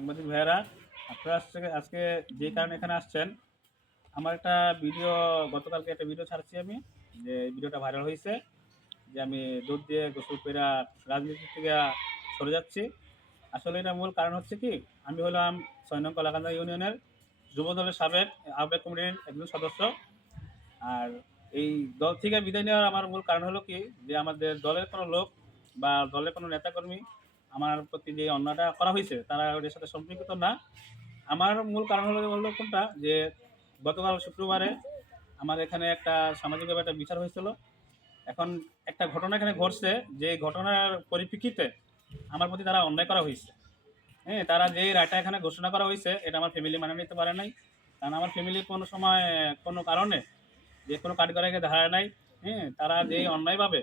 সাংবাদিক ভাইয়েরা, আপনারা আজকে যে কারণে এখানে আসছেন, আমার একটা ভিডিও গতকালকে একটা ভিডিও ছাড়ছি আমি, যে ভিডিওটা ভাইরাল হয়েছে যে আমি দুধ দিয়ে গোসল করে রাজনীতি থেকে সরে যাচ্ছি। আসলে এটা মূল কারণ হচ্ছে কি, আমি হলাম ৬ নং কলাকান্দা ইউনিয়নের যুব দলের সাবেক আহ্বায়ক কমিটির একজন সদস্য। আর এই দল থেকে বিদায় নেওয়ার আমার মূল কারণ হলো কি, যে আমাদের দলের কোনো লোক বা দলের কোনো নেতাকর্মী আমার প্রতি যে অন্যায়টা করা হয়েছে তারা ওদের সাথে সম্পৃক্ত না। আমার মূল কারণ হলো কোনটা, যে গতকাল শুক্রবারে আমার এখানে একটা সামাজিকভাবে একটা বিচার হয়েছিল। এখন একটা ঘটনা এখানে ঘটছে, যে ঘটনার পরিপ্রেক্ষিতে আমার প্রতি তারা অন্যায় করা হয়েছে। হ্যাঁ, তারা যে রায়টা এখানে ঘোষণা করা হয়েছে এটা আমার ফ্যামিলি মানে নিতে পারে নাই। কারণ আমার ফ্যামিলি কোনো সময় কোনো কারণে যে কোনো কাঠগড়াইকে ধারায় নাই। হ্যাঁ, তারা যে অন্যায়ভাবে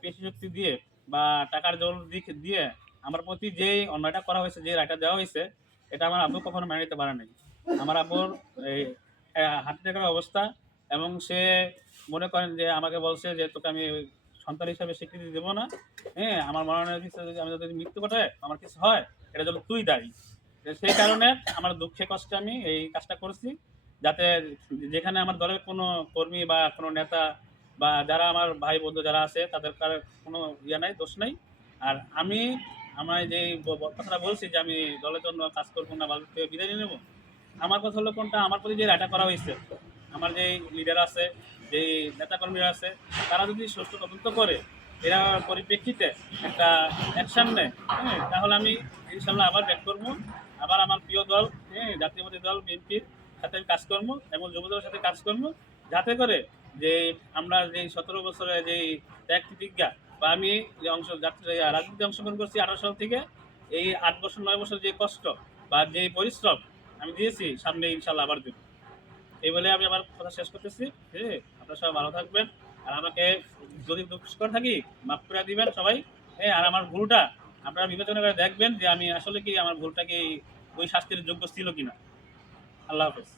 পেশি শক্তি দিয়ে বা টাকার জোর দিয়ে আমার প্রতি যেই অন্যায়টা করা হয়েছে, যে রায়টা দেওয়া হয়েছে, এটা আমার আব্বু কখনো মেনে নিতে পারে নাই। আমার আব্বুর এই হার্ট অ্যাটাকের অবস্থা, এবং সে মনে করেন যে আমাকে বলছে যে তোকে আমি সন্তান হিসাবে স্বীকৃতি দেবো না। হ্যাঁ, আমার মরণের কিছু যদি আমি যদি মৃত্যু ঘটায় আমার কিছু হয়, এটা জন্য তুই দায়ী। সেই কারণে আমার দুঃখে কষ্টে আমি এই কাজটা করছি, যাতে যেখানে আমার দলের কোনো কর্মী বা কোনো নেতা বা যারা আমার ভাই বন্ধু যারা আছে তাদের কোনো ইয়ে নাই, দোষ নাই। আর আমি আমার যে কথাটা বলছি যে আমি দলের জন্য কাজ করবো না, দল থেকে বিদায় নিয়ে নেবো, আমার কথা হলো কোনটা, আমার প্রতি যে রায়টা করা হয়েছে, আমার যেই লিডার আছে, যেই নেতাকর্মীরা আছে, তারা যদি সুষ্ঠু তদন্ত করে এরা পরিপ্রেক্ষিতে একটা অ্যাকশন নেয়, হ্যাঁ, তাহলে আমি ইনশাল্লাহ আবার ব্যাক করবো। আবার আমার প্রিয় দল, হ্যাঁ, জাতীয়বাদী দল বিএনপির সাথে আমি কাজ করবো এবং যুবদলের সাথে কাজ করবো, যাতে করে যে আমরা যেই 17 বছরে যেই ত্যাগ প্রতিজ্ঞা বা আমি যে রাজনীতিতে অংশগ্রহণ করছি 18 সাল থেকে, এই 8 বছর 9 বছর যে কষ্ট বা যে পরিশ্রম আমি দিয়েছি, সামনে ইনশাল্লাহ আবার দেবো। এই বলে আমি আমার কথা শেষ করতেছি। হ্যাঁ, আপনারা সবাই ভালো থাকবেন। আর আমাকে যদি দুঃখ করে থাকি মাফ করে দিবেন সবাই। হ্যাঁ, আর আমার ভুলটা আপনারা বিবেচনা করে দেখবেন যে আমি আসলে কি আমার ভুলটা কি ওই শাস্তির যোগ্য ছিল কিনা। আল্লাহ হাফেজ।